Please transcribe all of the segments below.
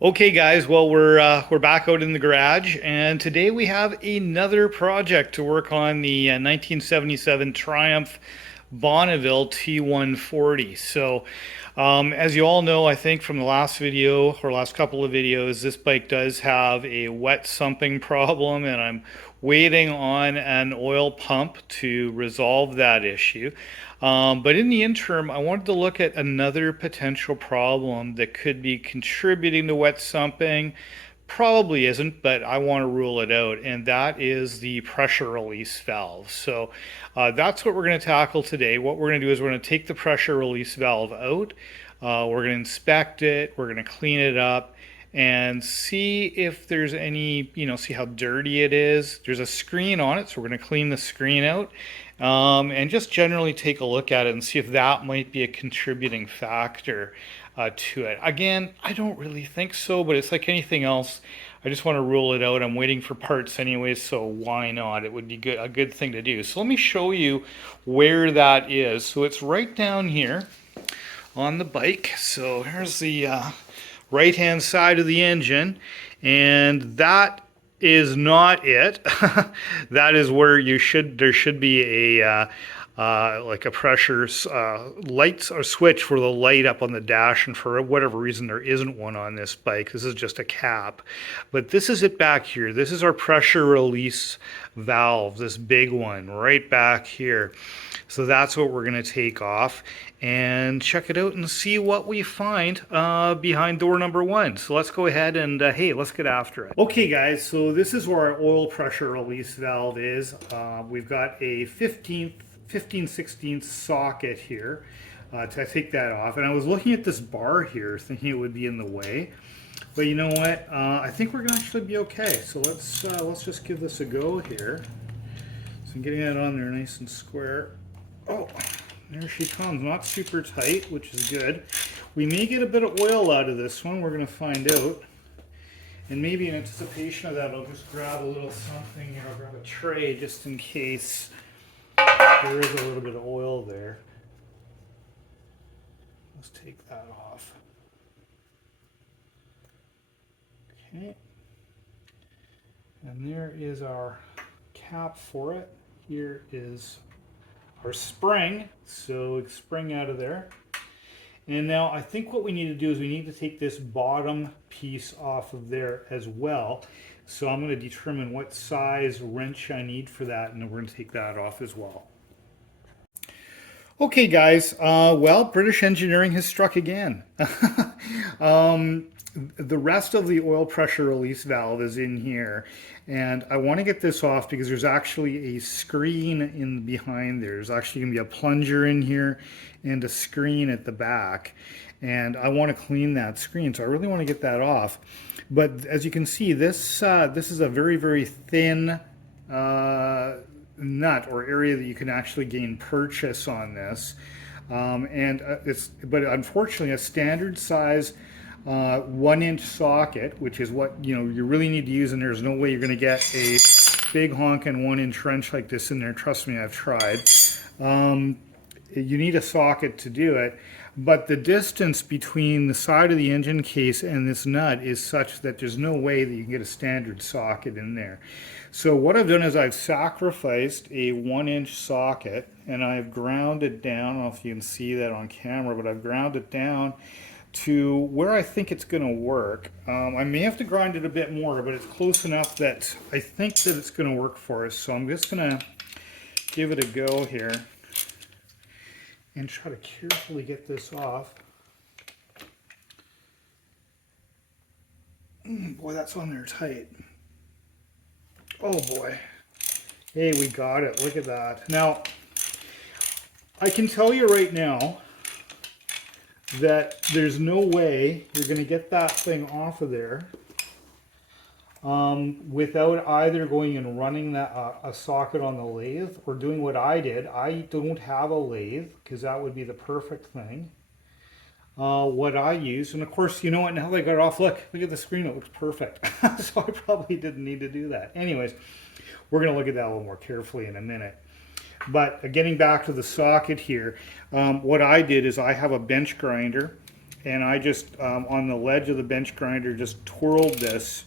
Okay, guys. Well, we're back out in the garage, and today we have another project to work on the 1977 Triumph Bonneville T140. So, as you all know, I think from the last video or last couple of videos, this bike does have a wet sumping problem, and I'm waiting on an oil pump to resolve that issue. But in the interim, I wanted to look at another potential problem that could be contributing to wet sumping. Probably isn't, but I want to rule it out, and that is the pressure release valve. So that's what we're going to tackle today. What we're going to do is we're going to take the pressure release valve out. We're going to inspect it. We're going to clean it up and see if there's any, see how dirty it is. There's a screen on it, so we're going to clean the screen out and just generally take a look at it and see if that might be a contributing factor to it. Again, I don't really think so, but it's like anything else. I just want to rule it out. I'm waiting for parts anyways, so why not? It would be a good thing to do. So let me show you where that is. So it's right down here on the bike. So here's the right-hand side of the engine, and that is not it. That is where there should be a like a pressure lights or switch for the light up on the dash, and for whatever reason there isn't one on this bike. This is just a cap, but this is it back here. This is our pressure release valve, this big one right back here. So that's what we're going to take off and check it out and see what we find behind door number one. So let's go ahead and hey, let's get after it. Okay, guys, so this is where our oil pressure release valve is. We've got a 15/16 socket here to take that off. And I was looking at this bar here thinking it would be in the way. But you know what? I think we're going to actually be okay. So let's just give this a go here. So I'm getting that on there nice and square. Oh, there she comes. Not super tight, which is good. We may get a bit of oil out of this one. We're going to find out. And maybe in anticipation of that, I'll just grab a little something here. I'll grab a tray just in case there is a little bit of oil there. Let's take that off. Okay. And there is our cap for it. Here is our spring, so spring out of there. And now I think what we need to do is we need to take this bottom piece off of there as well. So I'm going to determine what size wrench I need for that, and then we're going to take that off as well. Okay, guys, well, British engineering has struck again. The rest of the oil pressure release valve is in here, and I want to get this off because there's actually a screen in behind there. There's actually going to be a plunger in here and a screen at the back, and I want to clean that screen, so I really want to get that off. But as you can see, this is a very, very thin nut or area that you can actually gain purchase on this, but unfortunately a standard size 1-inch socket, which is what you really need to use, and there's no way you're going to get a big honking 1-inch wrench like this in there. Trust me, I've tried. You need a socket to do it, but the distance between the side of the engine case and this nut is such that there's no way that you can get a standard socket in there. So what I've done is I've sacrificed a 1-inch socket, and I've ground it down. I don't know if you can see that on camera, but I've ground it down to where I think it's going to work. I may have to grind it a bit more, but it's close enough that I think that it's going to work for us. So I'm just going to give it a go here and try to carefully get this off. Boy, that's on there tight. Oh boy. Hey, we got it. Look at that. Now, I can tell you right now that there's no way you're going to get that thing off of there without either going and running a socket on the lathe or doing what I did. I don't have a lathe because that would be the perfect thing. What I use, and of course, you know what, now that I got it off, look at the screen, it looks perfect. So I probably didn't need to do that. Anyways, we're going to look at that a little more carefully in a minute. But getting back to the socket here, what I did is I have a bench grinder and I just, on the ledge of the bench grinder, just twirled this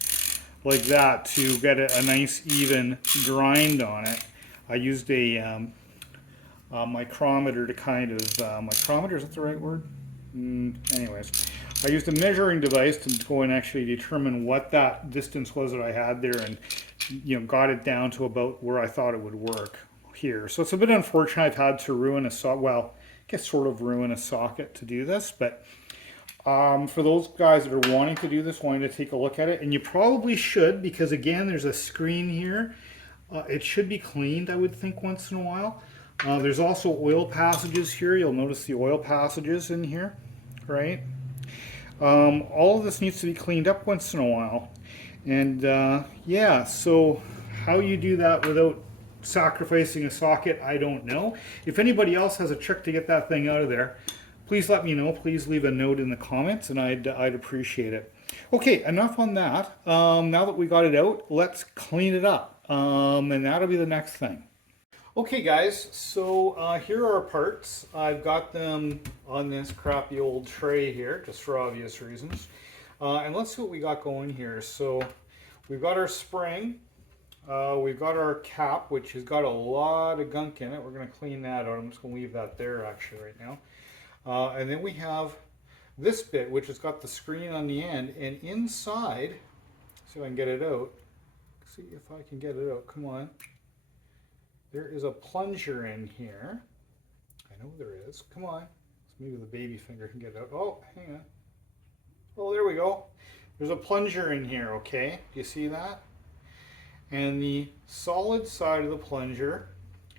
like that to get a nice even grind on it. I used a micrometer to kind of, micrometer, is that the right word? Anyways, I used a measuring device to go and actually determine what that distance was that I had there, and got it down to about where I thought it would work here. So it's a bit unfortunate I've had to ruin a socket, well, I guess sort of ruin a socket to do this, but for those guys that are wanting to do this, wanting to take a look at it, and you probably should, because again, there's a screen here. It should be cleaned, I would think, once in a while. There's also oil passages here. You'll notice the oil passages in here, right? All of this needs to be cleaned up once in a while. And yeah, so how you do that without sacrificing a socket, I don't know. If anybody else has a trick to get that thing out of there, please let me know. Please leave a note in the comments, and I'd appreciate it. Okay, enough on that. Now that we got it out, let's clean it up, and that'll be the next thing. Okay guys, so here are our parts. I've got them on this crappy old tray here, just for obvious reasons. And let's see what we got going here. So we've got our spring, we've got our cap, which has got a lot of gunk in it. We're going to clean that out. I'm just going to leave that there actually right now. And then we have this bit, which has got the screen on the end, and inside, see if I can get it out. See if I can get it out. Come on. There is a plunger in here. I know there is. Come on. Maybe the baby finger can get it out. Oh, hang on. Oh, there we go. There's a plunger in here, okay? Do you see that? And the solid side of the plunger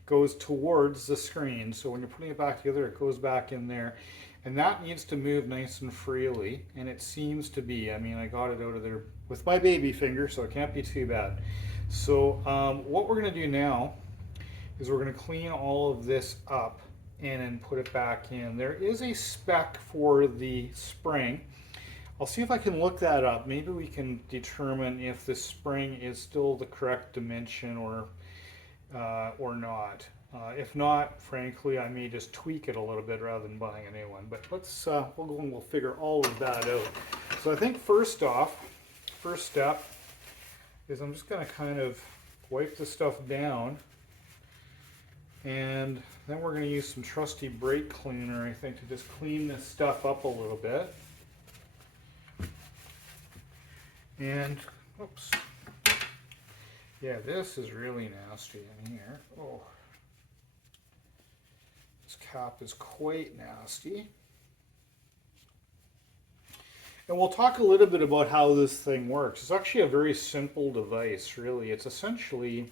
goes towards the screen. So when you're putting it back together, it goes back in there. And that needs to move nice and freely. And it seems to be. I mean, I got it out of there with my baby finger, so it can't be too bad. So what we're going to do now is we're going to clean all of this up and then put it back in. There is a spec for the spring. I'll see if I can look that up. Maybe we can determine if the spring is still the correct dimension or not. If not, frankly, I may just tweak it a little bit rather than buying a new one. But let's we'll go and we'll figure all of that out. So I think first step is I'm just going to kind of wipe the stuff down. And then we're going to use some trusty brake cleaner, I think, to just clean this stuff up a little bit. And, oops. Yeah, this is really nasty in here. Oh. This cap is quite nasty. And we'll talk a little bit about how this thing works. It's actually a very simple device, really. It's essentially...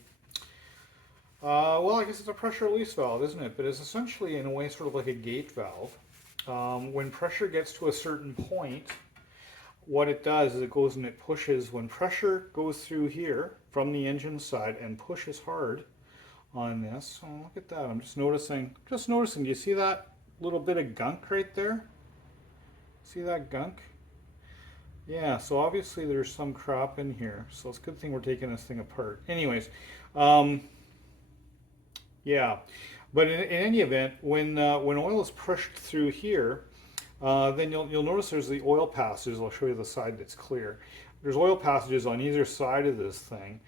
well, I guess it's a pressure release valve, isn't it? But it's essentially, in a way, sort of like a gate valve. When pressure gets to a certain point, what it does is it goes and it pushes. When pressure goes through here from the engine side and pushes hard on this, oh, look at that. I'm just noticing. Do you see that little bit of gunk right there? See that gunk? Yeah, so obviously there's some crap in here. So it's a good thing we're taking this thing apart. Anyways, yeah, but in any event, when oil is pushed through here, then you'll notice there's the oil passages. I'll show you the side that's clear. There's oil passages on either side of this thing,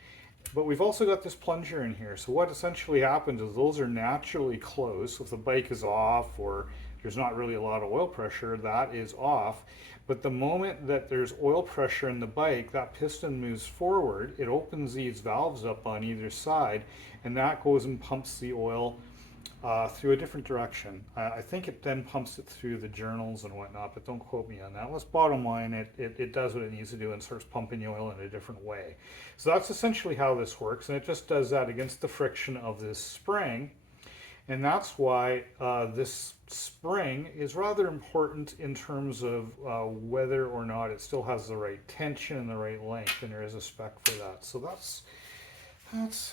but we've also got this plunger in here. So what essentially happens is those are naturally closed. So if the bike is off or there's not really a lot of oil pressure, that is off. But the moment that there's oil pressure in the bike, that piston moves forward, it opens these valves up on either side, and that goes and pumps the oil through a different direction. I think it then pumps it through the journals and whatnot, but don't quote me on that. Let's bottom line, it does what it needs to do and starts pumping the oil in a different way. So that's essentially how this works, and it just does that against the friction of this spring. And that's why this spring is rather important in terms of whether or not it still has the right tension and the right length, and there is a spec for that. So that's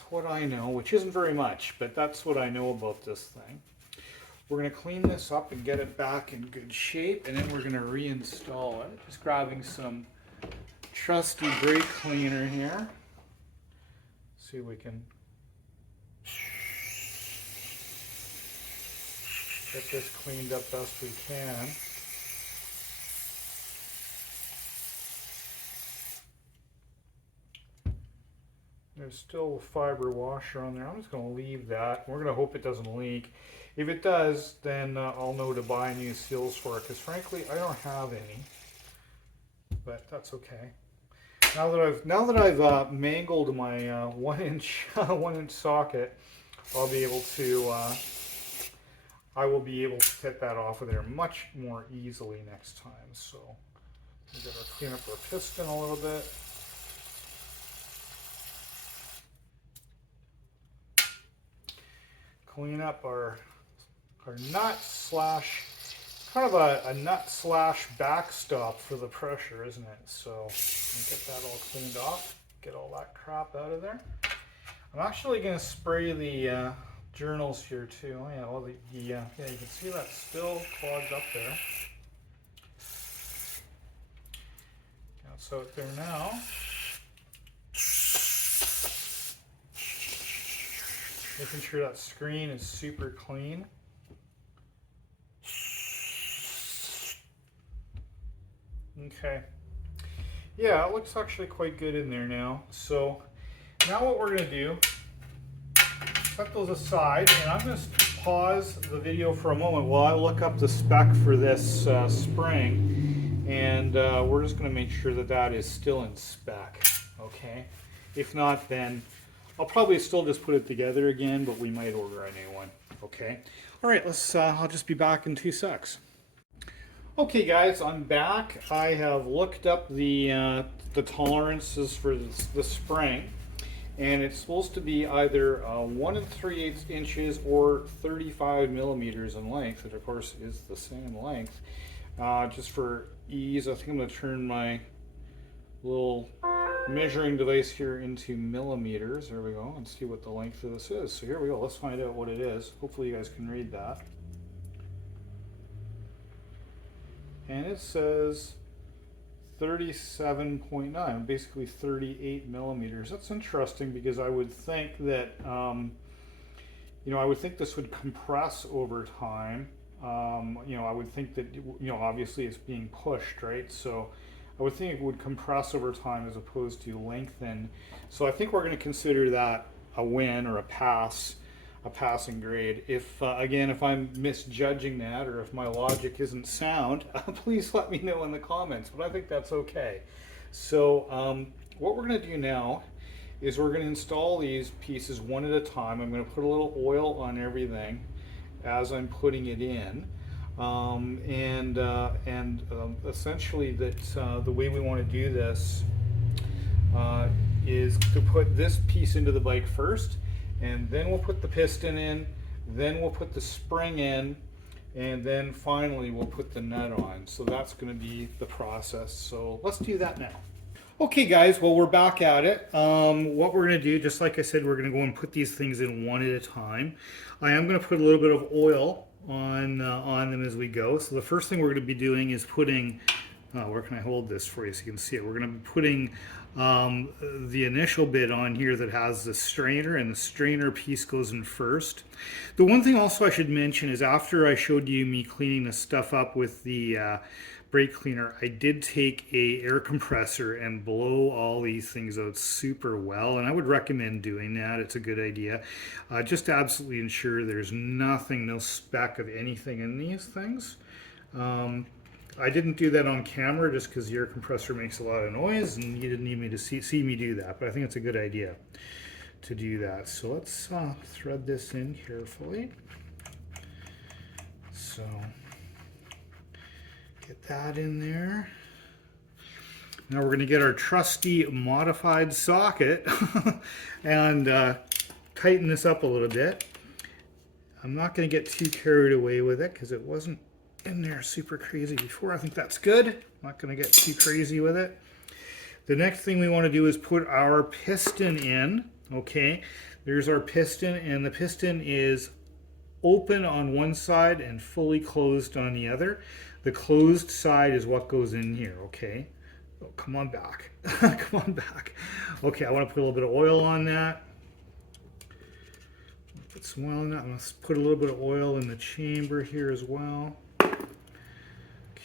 what I know, which isn't very much, but that's what I know about this thing. We're going to clean this up and get it back in good shape, and then we're going to reinstall it. Just grabbing some trusty brake cleaner here. See if we can get this cleaned up best we can. There's still a fiber washer on there. I'm just going to leave that. We're going to hope it doesn't leak. If it does, then I'll know to buy new seals for it, because frankly, I don't have any. But that's okay. Now that I've mangled my 1-inch 1-inch socket, I'll be able to I will be able to get that off of there much more easily next time. So we gotta clean up our piston a little bit. Clean up our nut slash, kind of a nut slash backstop for the pressure, isn't it? So get that all cleaned off, get all that crap out of there. I'm actually going to spray the journals here too. Oh, yeah, all yeah, you can see that's still clogged up there. That's out there now. Making sure that screen is super clean. Okay. Yeah, it looks actually quite good in there now. So now what we're going to do, set those aside, and I'm going to pause the video for a moment while I look up the spec for this spring, and we're just going to make sure that that is still in spec. Okay. If not, then I'll probably still just put it together again, but we might order a new one. Okay. All right. Let's. I'll just be back in 2 secs. Okay, guys, I'm back. I have looked up the tolerances for the spring, and it's supposed to be either 1 3/8 inches or 35 millimeters in length, which of course is the same length. Just for ease, I think I'm going to turn my little measuring device here into millimeters. There we go, and see what the length of this is. So here we go. Let's find out what it is. Hopefully you guys can read that. And it says 37.9, basically 38 millimeters. That's interesting, because I would think that, you know, I would think this would compress over time. You know, I would think that, you know, obviously it's being pushed, right? So I would think it would compress over time as opposed to lengthen. So I think we're going to consider that a win or a pass. A passing grade. If again, if I'm misjudging that, or if my logic isn't sound, please let me know in the comments, but I think that's okay. So what we're going to do now is we're going to install these pieces one at a time. I'm going to put a little oil on everything as I'm putting it in, essentially that the way we want to do this is to put this piece into the bike first, and then we'll put the piston in, then we'll put the spring in, and then finally we'll put the nut on. So that's going to be the process. So let's do that now. Okay guys, well, we're back at it. What we're going to do, just like I said, we're going to go and put these things in one at a time. I am going to put a little bit of oil on them as we go. So the first thing we're going to be doing is putting, where can I hold this for you so you can see it? We're going to be putting the initial bit on here that has the strainer, and the strainer piece goes in first. The one thing also I should mention is, after I showed you me cleaning the stuff up with the brake cleaner, I did take a air compressor and blow all these things out super well, and I would recommend doing that. It's a good idea. Just to absolutely ensure there's nothing, no speck of anything in these things. I didn't do that on camera just because the air compressor makes a lot of noise, and you didn't need me to see me do that, but I think it's a good idea to do that. So let's thread this in carefully. So get that in there. Now we're going to get our trusty modified socket and tighten this up a little bit. I'm not going to get too carried away with it because it wasn't in there super crazy before. I think that's good. I'm not going to get too crazy with it. The next thing we want to do is put our piston in. Okay, there's our piston, and the piston is open on one side and fully closed on the other. The closed side is what goes in here. Okay, oh, come on back. Come on back. Okay, I want to put a little bit of oil on that. Put some oil in that. I'm going to put a little bit of oil in the chamber here as well.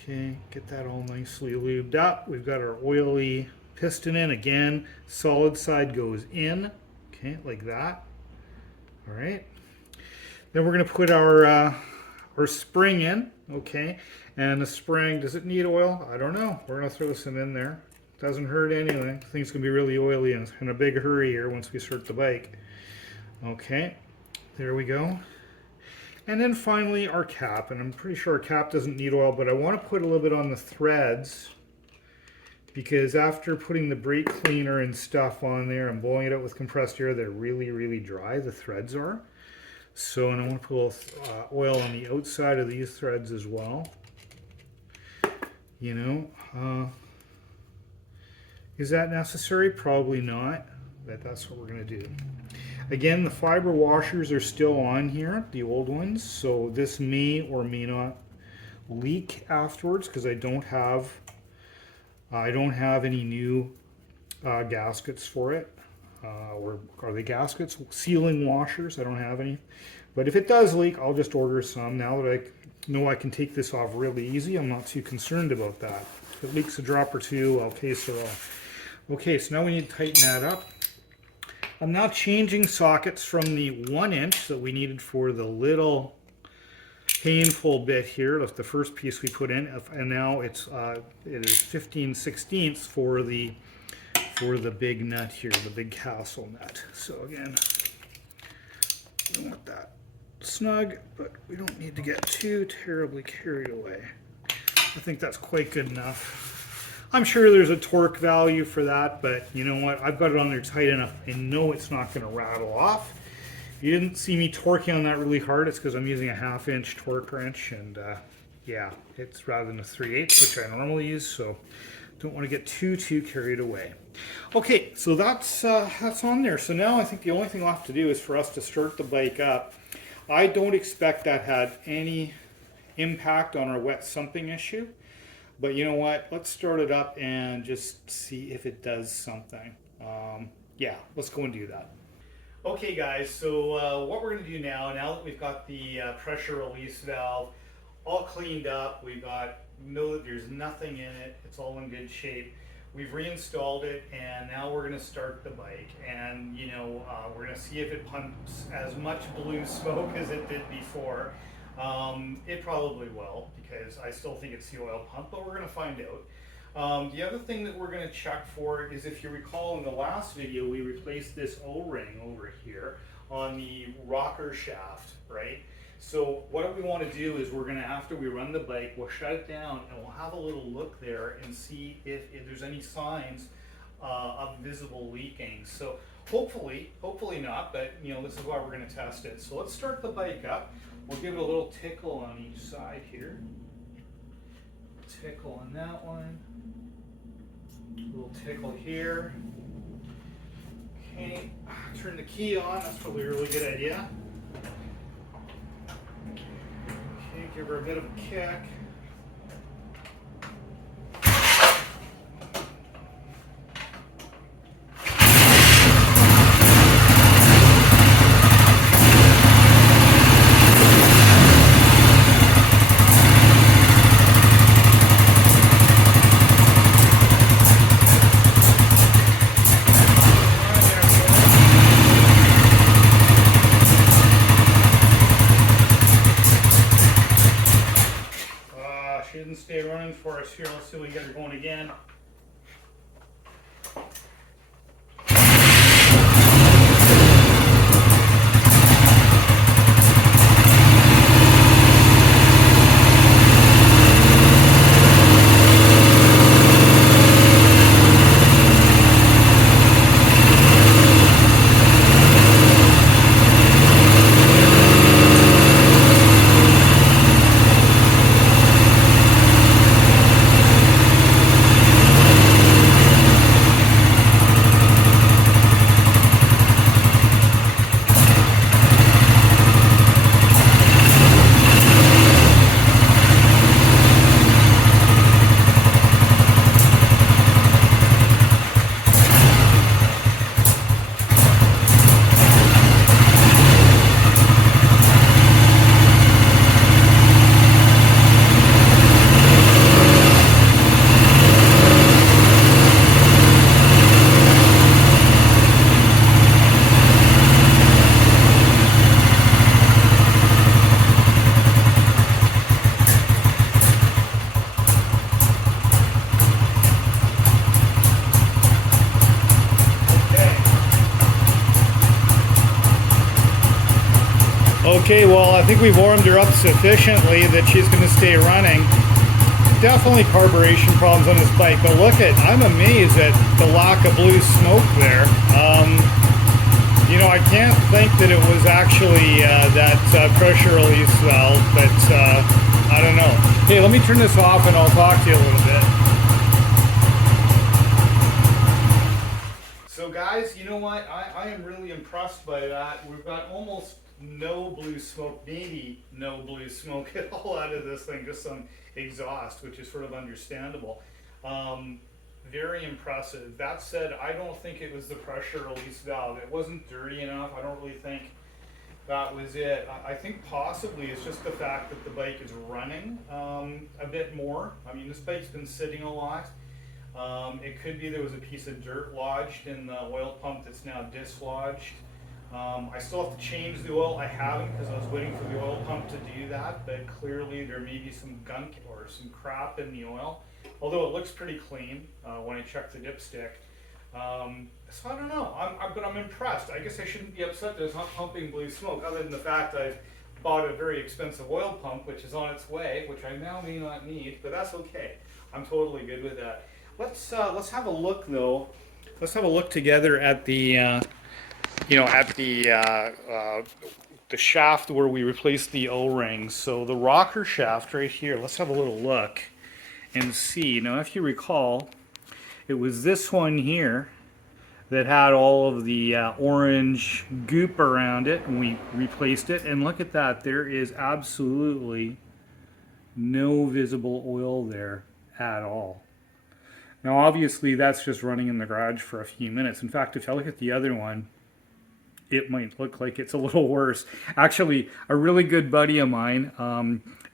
Okay, get that all nicely lubed up. We've got our oily piston in. Again, solid side goes in. Okay, like that. All right. Then we're going to put our spring in. Okay, and the spring, does it need oil? I don't know. We're going to throw some in there. Doesn't hurt anyway. Things can be really oily and in a big hurry here once we start the bike. Okay, there we go. And then finally our cap, and I'm pretty sure our cap doesn't need oil, but I want to put a little bit on the threads because after putting the brake cleaner and stuff on there and blowing it out with compressed air, they're really, really dry, the threads are. So, and I want to put a little oil on the outside of these threads as well. You know, is that necessary? Probably not, but that's what we're going to do. Again, the fiber washers are still on here, the old ones, so this may or may not leak afterwards because I don't have any new gaskets for it. Or are they gaskets? Sealing washers, I don't have any. But if it does leak, I'll just order some. Now that I know I can take this off really easy, I'm not too concerned about that. If it leaks a drop or two, I'll case it off. Okay, so now we need to tighten that up. I'm now changing sockets from the 1 inch that we needed for the little painful bit here. That's the first piece we put in, and now it is 15/16 for the big nut here, the big castle nut. So again, we want that snug, but we don't need to get too terribly carried away. I think that's quite good enough. I'm sure there's a torque value for that, but you know what? I've got it on there tight enough. I know it's not going to rattle off. You didn't see me torquing on that really hard. It's because I'm using a 1/2 inch torque wrench, and yeah, it's rather than a 3/8, which I normally use, so don't want to get too carried away. Okay, so that's on there. So now I think the only thing left to do is for us to start the bike up. I don't expect that had any impact on our wet sumping issue. But you know what? Let's start it up and just see if it does something. Yeah, let's go and do that. Okay guys, so what we're going to do now that we've got the pressure release valve all cleaned up, we know that there's nothing in it, it's all in good shape. We've reinstalled it, and now we're going to start the bike, and you know, we're going to see if it pumps as much blue smoke as it did before. It probably will, because I still think it's the oil pump, but we're going to find out. The other thing that we're going to check for is, if you recall in the last video, we replaced this O-ring over here on the rocker shaft, right? So what we want to do is we're going to, after we run the bike, we'll shut it down and we'll have a little look there and see if there's any signs of visible leaking. So hopefully not, but you know, this is why we're going to test it. So let's start the bike up. We'll give it a little tickle on each side here. Tickle on that one. A little tickle here. Okay, turn the key on. That's probably a really good idea. Okay, give her a bit of a kick. She didn't stay running for us here. Let's see if we can get her going again. Okay, well, I think we've warmed her up sufficiently that she's going to stay running. Definitely carburation problems on this bike, but look at, I'm amazed at the lack of blue smoke there. You know, I can't think that it was actually that pressure release valve, but I don't know. Hey, let me turn this off and I'll talk to you a little bit. So guys, you know what? I am really impressed by that. We've got almost no blue smoke, maybe no blue smoke at all out of this thing, just some exhaust, which is sort of understandable. Very impressive. That said, I don't think it was the pressure release valve. It wasn't dirty enough. I don't really think that was it. I think possibly it's just the fact that the bike is running a bit more. I mean, this bike's been sitting a lot. It could be there was a piece of dirt lodged in the oil pump that's now dislodged. I still have to change the oil. I haven't because I was waiting for the oil pump to do that, but clearly there may be some gunk or some crap in the oil, although it looks pretty clean when I check the dipstick. So I don't know, but I'm impressed. I guess I shouldn't be upset that it's not pumping blue smoke, other than the fact I've bought a very expensive oil pump, which is on its way, which I now may not need, but that's okay. I'm totally good with that. Let's have a look though. Let's have a look together at the you know, at the shaft where we replaced the O-rings. So the rocker shaft right here, let's have a little look and see. Now, if you recall, it was this one here that had all of the orange goop around it, and we replaced it. And look at that, there is absolutely no visible oil there at all. Now, obviously, that's just running in the garage for a few minutes. In fact, if I look at the other one, it might look like it's a little worse. Actually, a really good buddy of mine,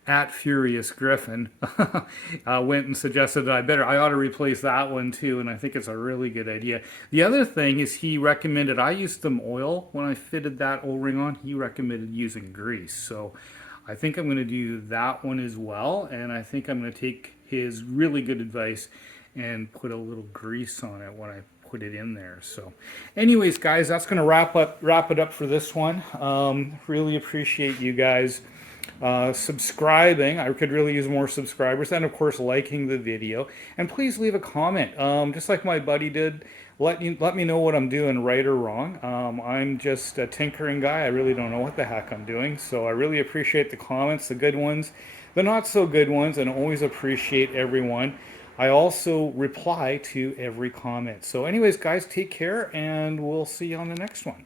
at Furious Griffin, went and suggested that I ought to replace that one too, and I think it's a really good idea. The other thing is he recommended I use some oil when I fitted that O-ring on. He recommended using grease, so I think I'm going to do that one as well, and I think I'm going to take his really good advice and put a little grease on it when I put it in there. So anyways, guys, that's going to wrap it up for this one. Really appreciate you guys subscribing. I could really use more subscribers, and of course liking the video, and please leave a comment, just like my buddy did. Let me know what I'm doing right or wrong. I'm just a tinkering guy. I really don't know what the heck I'm doing, so I really appreciate the comments, the good ones, the not so good ones, and always appreciate everyone. I also reply to every comment. So anyways, guys, take care, and we'll see you on the next one.